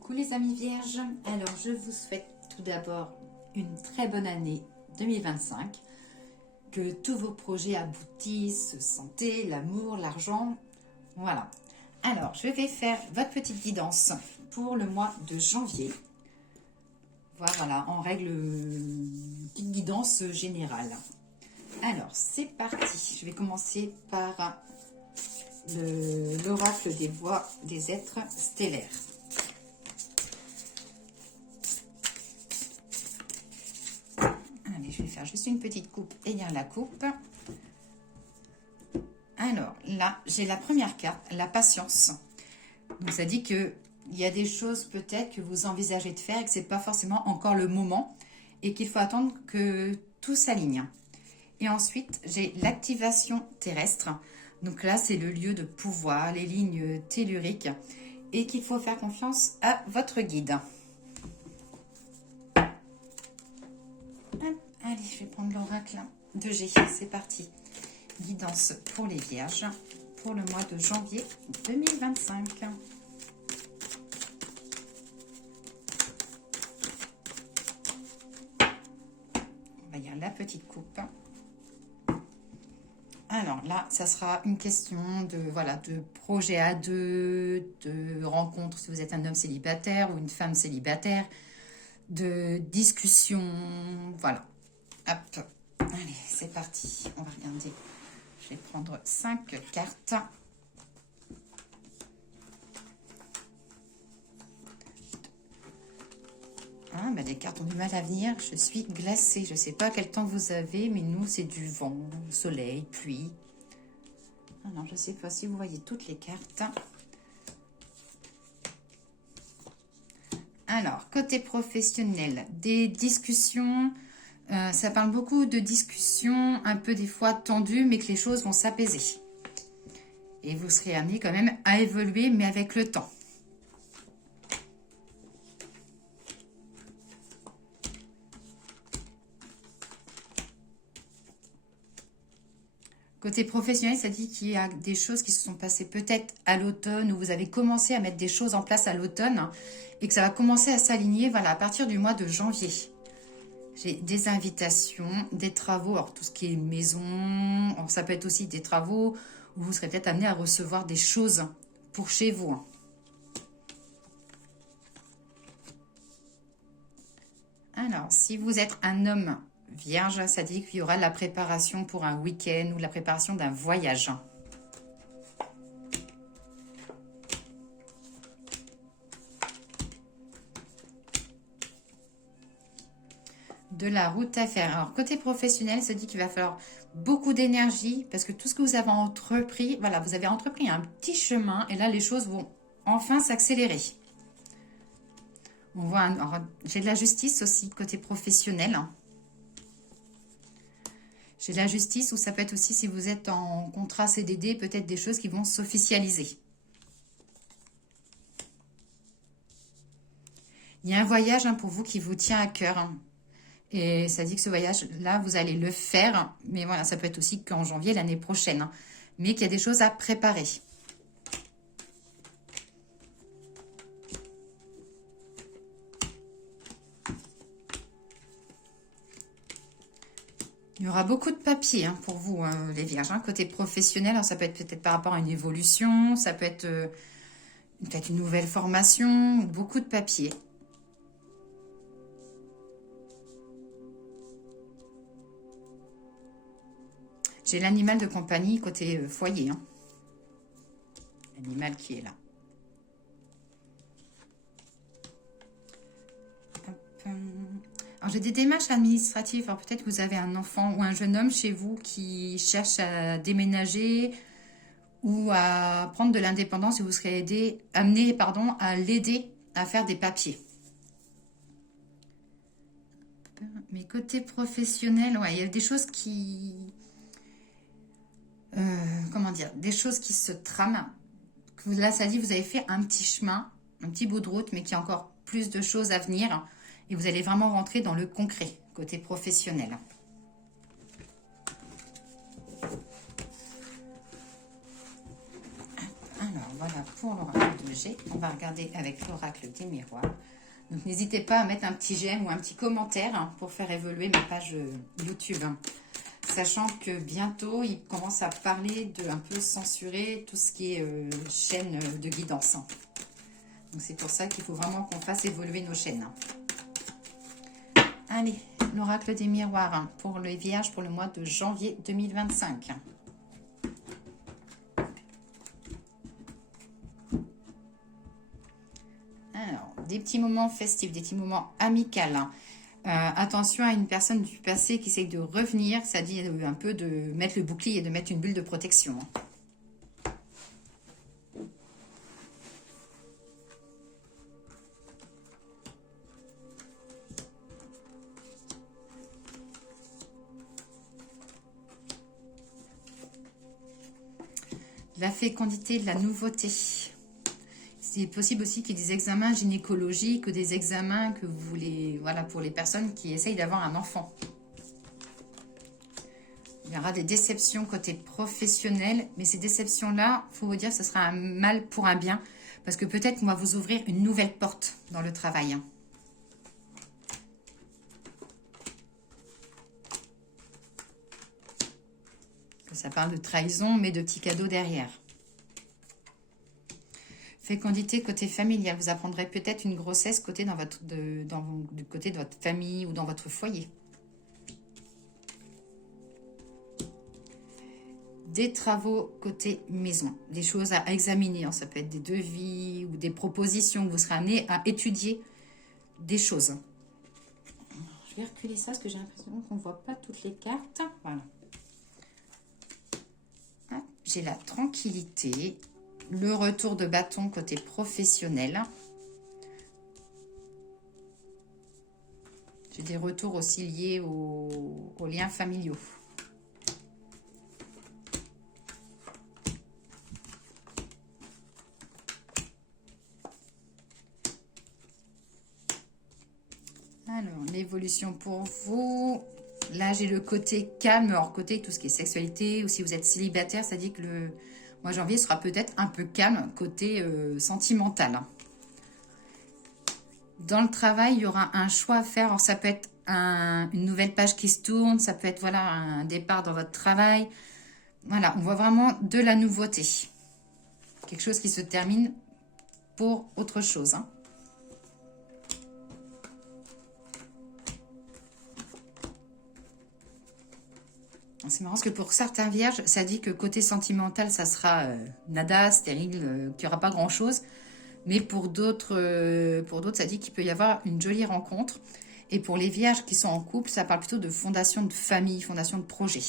Coucou les amis vierges, alors je vous souhaite tout d'abord une très bonne année 2025, que tous vos projets aboutissent, santé, l'amour, l'argent, voilà. Alors je vais faire votre petite guidance pour le mois de janvier, voilà, en règle, petite guidance générale. Alors c'est parti, je vais commencer par l'oracle des voix des êtres stellaires. Allez, je vais faire juste une petite coupe et lire la coupe. Alors là, j'ai la première carte, la patience. Donc ça dit que il y a des choses peut-être que vous envisagez de faire et que ce n'est pas forcément encore le moment et qu'il faut attendre que tout s'aligne. Et ensuite, j'ai l'activation terrestre. Donc là, c'est le lieu de pouvoir, les lignes telluriques et qu'il faut faire confiance à votre guide. Allez, je vais prendre l'oracle de G. C'est parti. Guidance pour les vierges pour le mois de janvier 2025. On va lire la petite coupe. Alors là, ça sera une question de projet à deux, de rencontre si vous êtes un homme célibataire ou une femme célibataire, de discussion, voilà. Hop, allez, c'est parti. On va regarder. Je vais prendre 5 cartes. Ah, bah, les cartes ont du mal à venir. Je suis glacée. Je ne sais pas quel temps vous avez, mais nous, c'est du vent, soleil, pluie. Alors, je ne sais pas si vous voyez toutes les cartes. Alors, côté professionnel, des discussions. Ça parle beaucoup de discussions un peu des fois tendues, mais que les choses vont s'apaiser. Et vous serez amené quand même à évoluer, mais avec le temps. Côté professionnel, ça dit qu'il y a des choses qui se sont passées peut-être à l'automne, où vous avez commencé à mettre des choses en place à l'automne, et que ça va commencer à s'aligner voilà, à partir du mois de janvier. J'ai des invitations, des travaux, alors tout ce qui est maison, alors ça peut être aussi des travaux où vous serez peut-être amené à recevoir des choses pour chez vous. Alors, si vous êtes un homme vierge, ça dit qu'il y aura la préparation pour un week-end ou la préparation d'un voyage. De la route à faire. Alors, côté professionnel, ça dit qu'il va falloir beaucoup d'énergie parce que tout ce que vous avez entrepris, voilà, vous avez entrepris un petit chemin et là, les choses vont enfin s'accélérer. On voit, j'ai de la justice aussi côté professionnel. J'ai de la justice ou ça peut être aussi si vous êtes en contrat CDD, peut-être des choses qui vont s'officialiser. Il y a un voyage pour vous qui vous tient à cœur. Et ça dit que ce voyage-là, vous allez le faire. Mais voilà, ça peut être aussi qu'en janvier, l'année prochaine. Mais qu'il y a des choses à préparer. Il y aura beaucoup de papier pour vous, les vierges. Côté professionnel, alors ça peut être peut-être par rapport à une évolution. Ça peut être peut-être une nouvelle formation. Beaucoup de papier. J'ai l'animal de compagnie côté foyer. L'animal qui est là. Alors, j'ai des démarches administratives. Alors, peut-être que vous avez un enfant ou un jeune homme chez vous qui cherche à déménager ou à prendre de l'indépendance et vous serez amené à l'aider à faire des papiers. Mais côté professionnel, ouais, il y a des choses qui... des choses qui se trament. Là, ça dit, vous avez fait un petit chemin, un petit bout de route, mais qu'il y a encore plus de choses à venir. Et vous allez vraiment rentrer dans le concret, côté professionnel. Alors, voilà pour l'oracle de G. On va regarder avec l'oracle des miroirs. Donc, n'hésitez pas à mettre un petit j'aime ou un petit commentaire hein, pour faire évoluer ma page YouTube. Hein. Sachant que bientôt, il commence à parler de un peu censurer tout ce qui est chaîne de guidance. Hein. Donc, c'est pour ça qu'il faut vraiment qu'on fasse évoluer nos chaînes. Hein. Allez, l'oracle des miroirs hein, pour les vierges pour le mois de janvier 2025. Alors, des petits moments festifs, des petits moments amicaux. Hein. Attention à une personne du passé qui essaye de revenir, ça dit un peu de mettre le bouclier et de mettre une bulle de protection. Hein. La fécondité, de la nouveauté. C'est possible aussi qu'il y ait des examens gynécologiques ou des examens que vous voulez, voilà, pour les personnes qui essayent d'avoir un enfant. Il y aura des déceptions côté professionnel, mais ces déceptions-là, il faut vous dire, ce sera un mal pour un bien, parce que peut-être qu'on va vous ouvrir une nouvelle porte dans le travail. Hein. Ça parle de trahison, mais de petits cadeaux derrière. Fécondité côté familial, vous apprendrez peut-être une grossesse côté du côté de votre famille ou dans votre foyer. Des travaux côté maison, des choses à examiner, hein. Ça peut être des devis ou des propositions, vous serez amené à étudier des choses. Je vais reculer ça parce que j'ai l'impression qu'on ne voit pas toutes les cartes. Voilà. J'ai la tranquillité. Le retour de bâton côté professionnel. J'ai des retours aussi liés aux liens familiaux. Alors, l'évolution pour vous. Là, j'ai le côté calme, hors côté tout ce qui est sexualité. Ou si vous êtes célibataire, ça dit que le mois de janvier sera peut-être un peu calme côté sentimental. Dans le travail, il y aura un choix à faire. Alors, ça peut être une nouvelle page qui se tourne. Ça peut être voilà, un départ dans votre travail. Voilà, on voit vraiment de la nouveauté. Quelque chose qui se termine pour autre chose. Hein. C'est marrant parce que pour certains vierges, ça dit que côté sentimental, ça sera nada, stérile, qu'il n'y aura pas grand-chose. Mais pour d'autres, ça dit qu'il peut y avoir une jolie rencontre. Et pour les vierges qui sont en couple, ça parle plutôt de fondation de famille, fondation de projet.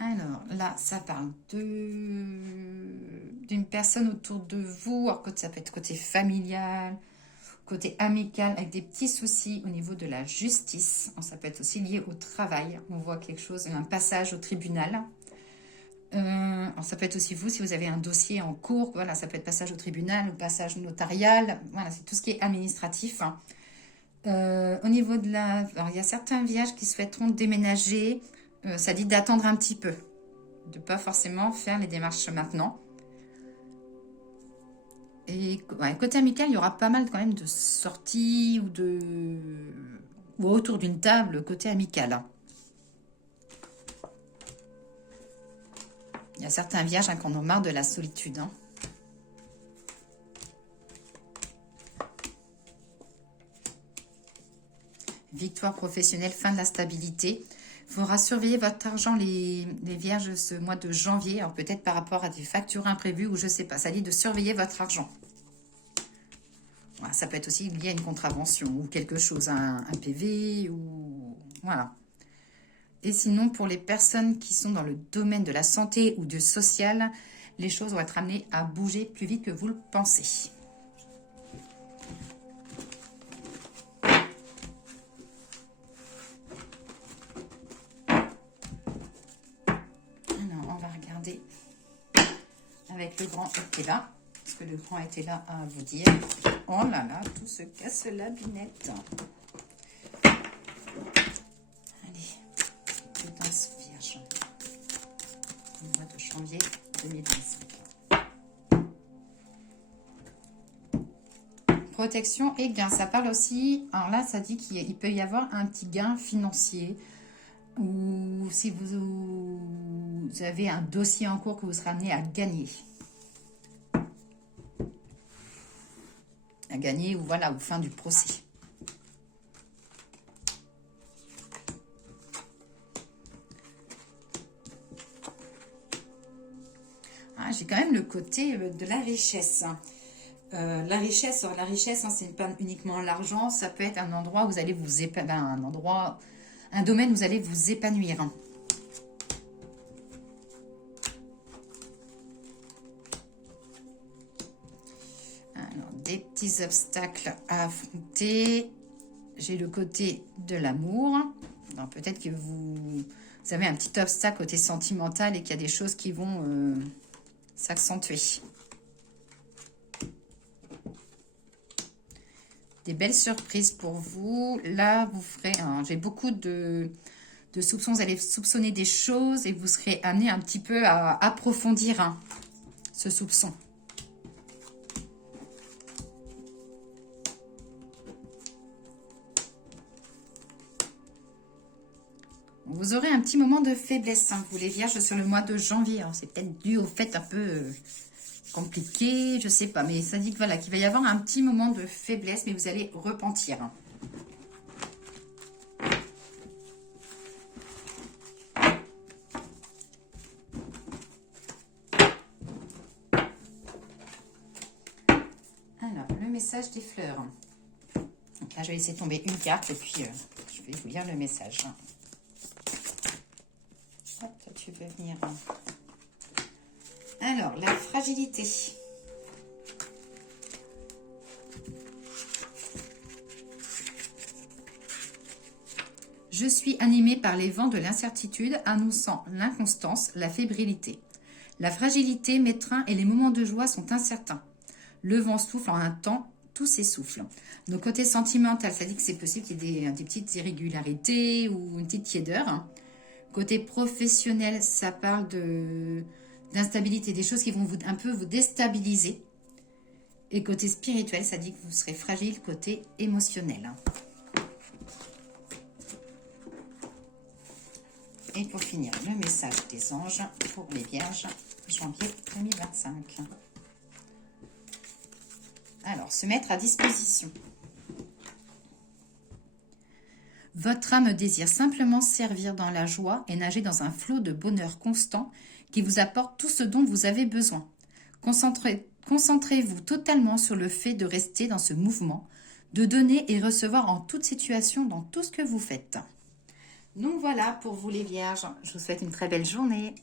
Alors là, ça parle d'une personne autour de vous. Alors, ça peut être côté familial, côté amical, avec des petits soucis au niveau de la justice. Ça peut être aussi lié au travail. On voit quelque chose, un passage au tribunal. Alors, ça peut être aussi vous, si vous avez un dossier en cours. Voilà, ça peut être passage au tribunal, ou passage notarial. Voilà, c'est tout ce qui est administratif. Au niveau de la... Alors, il y a certains vierges qui souhaiteront déménager. Ça dit d'attendre un petit peu, de ne pas forcément faire les démarches maintenant. Et ouais, côté amical, il y aura pas mal quand même de sorties ou autour d'une table côté amical. Hein. Il y a certains vierges qui en ont marre de la solitude. Hein. Victoire professionnelle, fin de la stabilité. Il faudra surveiller votre argent, les vierges, ce mois de janvier. Alors peut-être par rapport à des factures imprévues ou je ne sais pas. Ça dit de surveiller votre argent. Voilà, ça peut être aussi lié à une contravention ou quelque chose, un PV ou... Voilà. Et sinon, pour les personnes qui sont dans le domaine de la santé ou du social, les choses vont être amenées à bouger plus vite que vous le pensez. Avec le grand Ephéba, ce que le grand était là à vous dire. Oh là là, tout se casse la binette. Allez, Prudence Vierge. Le mois de janvier 2025. Protection et gain. Ça parle aussi, alors là, ça dit qu'il peut y avoir un petit gain financier. Ou si vous avez un dossier en cours que vous serez amené à gagner. À gagner ou voilà, ou fin du procès. Ah, j'ai quand même le côté de la richesse. La richesse, hein, c'est pas uniquement l'argent, ça peut être un endroit où vous allez vous épanouir, un domaine où vous allez vous épanouir. Alors, des petits obstacles à affronter. J'ai le côté de l'amour. Peut-être que vous avez un petit obstacle côté sentimental et qu'il y a des choses qui vont s'accentuer. Des belles surprises pour vous. Là, vous ferez... J'ai beaucoup de soupçons. Vous allez soupçonner des choses et vous serez amené un petit peu à approfondir ce soupçon. Vous aurez un petit moment de faiblesse, vous les vierges, sur le mois de janvier. C'est peut-être dû au fait un peu compliqué, je sais pas. Mais ça dit que voilà, qu'il va y avoir un petit moment de faiblesse, mais vous allez repentir. Alors, le message des fleurs. Donc là, je vais laisser tomber une carte et puis je vais vous lire le message. Hop, toi, tu veux venir. Alors, la fragilité. Je suis animée par les vents de l'incertitude, annonçant l'inconstance, la fébrilité. La fragilité m'étreint et les moments de joie sont incertains. Le vent souffle en un temps, tout s'essouffle. Donc, côté sentimental, ça dit que c'est possible qu'il y ait des petites irrégularités ou une petite tiédeur. Côté professionnel, ça parle d'instabilité, des choses qui vont un peu vous déstabiliser. Et côté spirituel, ça dit que vous serez fragile côté émotionnel. Et pour finir, le message des anges pour les vierges, janvier 2025. Alors, se mettre à disposition. Votre âme désire simplement servir dans la joie et nager dans un flot de bonheur constant qui vous apporte tout ce dont vous avez besoin. Concentrez-vous totalement sur le fait de rester dans ce mouvement, de donner et recevoir en toute situation dans tout ce que vous faites. Donc voilà pour vous les vierges, je vous souhaite une très belle journée.